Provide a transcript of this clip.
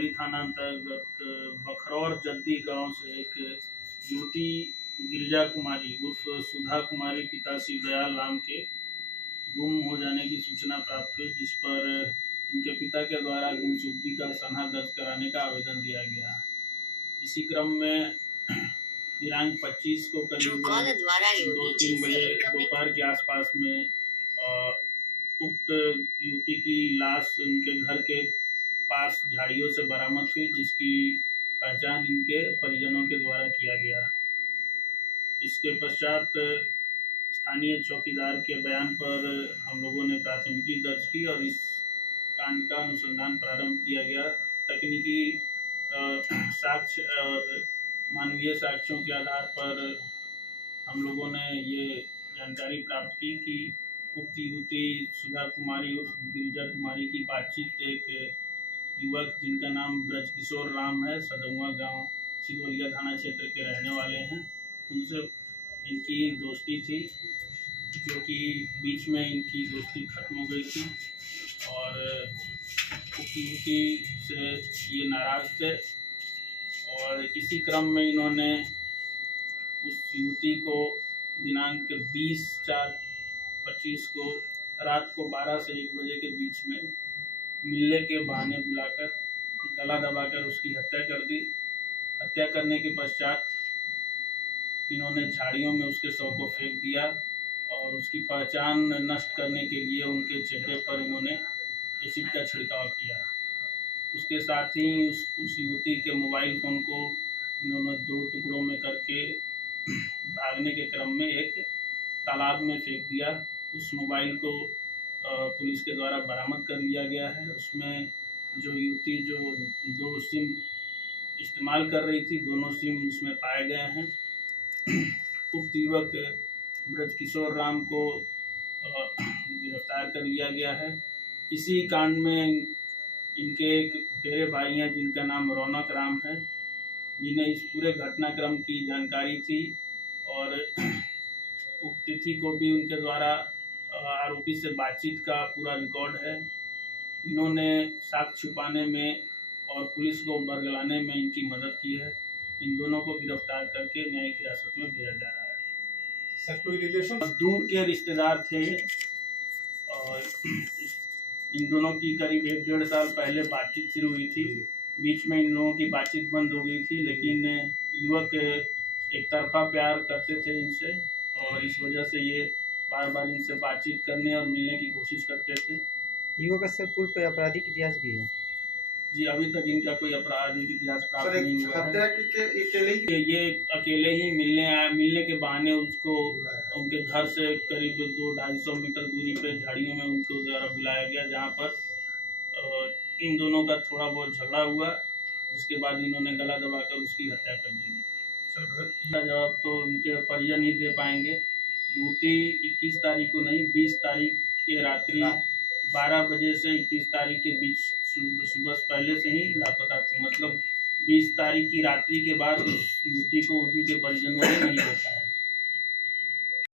बरौली थाना अंतर्गत बखरौर जद्दी गांव से एक युवती गिरिजा कुमारी उर्फ सुधा कुमारी पिता शिवदयाल राम के गुम हो जाने की सूचना प्राप्त हुई, जिस पर इनके पिता के द्वारा गुमशुदगी का सनहा दर्ज कराने का आवेदन दिया गया। इसी क्रम में दिनांक 25 को करीब 2-3 बजे दोपहर के आसपास में उक्त युवती की लाश उनके घर के पास झाड़ियों से बरामद हुई, जिसकी पहचान इनके परिजनों के द्वारा किया गया। इसके पश्चात स्थानीय चौकीदार के बयान पर हम लोगों ने प्राथमिकी दर्ज की और इस कांड का अनुसंधान प्रारंभ किया गया। तकनीकी साक्ष्य और मानवीय साक्ष्यों के आधार पर हम लोगों ने ये जानकारी प्राप्त की कि उक्त युवती सुधा कुमारी उर्फ गिरिजा कुमारी की बातचीत एक युवक जिनका नाम ब्रजकिशोर राम है, सदमुआ गांव सिदोलिया थाना क्षेत्र के रहने वाले हैं, उनसे इनकी दोस्ती थी, जो कि बीच में इनकी दोस्ती खत्म हो गई थी और उक्त युवती से ये नाराज़ थे और इसी क्रम में इन्होंने उस युवती को दिनांक 20/4/25 को रात को 12 से 1 बजे के बीच में मिलने के बहाने बुलाकर गला दबाकर उसकी हत्या कर दी। हत्या करने के पश्चात इन्होंने झाड़ियों में उसके शव को फेंक दिया और उसकी पहचान नष्ट करने के लिए उनके चेहरे पर इन्होंने एसिड का छिड़काव किया। उसके साथ ही उस युवती के मोबाइल फ़ोन को इन्होंने 2 टुकड़ों में करके भागने के क्रम में एक तालाब में फेंक दिया। उस मोबाइल को पुलिस के द्वारा बरामद कर लिया गया है। उसमें जो युवती जो 2 सिम इस्तेमाल कर रही थी, दोनों सिम उसमें पाए गए हैं। उक्त युवक ब्रजकिशोर राम को गिरफ्तार कर लिया गया है। इसी कांड में इनके एक फुफेरे भाई हैं जिनका नाम रौनक राम है, जिन्हें इस पूरे घटनाक्रम की जानकारी थी और उक्त तिथि को भी उनके द्वारा आरोपी से बातचीत का पूरा रिकॉर्ड है। इन्होंने साक्ष्य छुपाने में और पुलिस को बरगलाने में इनकी मदद की है। इन दोनों को गिरफ्तार करके न्यायिक हिरासत में भेजा जा रहा है। सर कोई रिलेशन? दूर के रिश्तेदार थे और इन दोनों की करीब 1-1.5 साल पहले बातचीत शुरू हुई थी। बीच में इन लोगों की बातचीत बंद हो गई थी, लेकिन युवक एक तरफा प्यार करते थे इनसे और इस वजह से ये बार बार इनसे बातचीत करने और मिलने की कोशिश करते थे। युवक से पूर्व कोई आपराधिक इतिहास भी है? जी, अभी तक इनका कोई आपराधिक इतिहास प्राप्त नहीं हुआ है। ये अकेले ही मिलने के बहाने उसको उनके घर से करीब 200-250 मीटर दूरी पे झाड़ियों में उनको द्वारा बुलाया गया, जहाँ पर इन दोनों का थोड़ा बहुत झगड़ा हुआ, जिसके बाद इन्होंने गला दबाकर उसकी हत्या कर दी। इसका जवाब तो उनके परिजन ही दे पाएंगे। युवती 21 तारीख को नहीं, 20 तारीख के रात्रि 12 बजे से 21 तारीख के बीच सुबह पहले से ही लापता थी। मतलब 20 तारीख की रात्रि के बाद उस युवती को उनके परिजनों ने नहीं देखा है।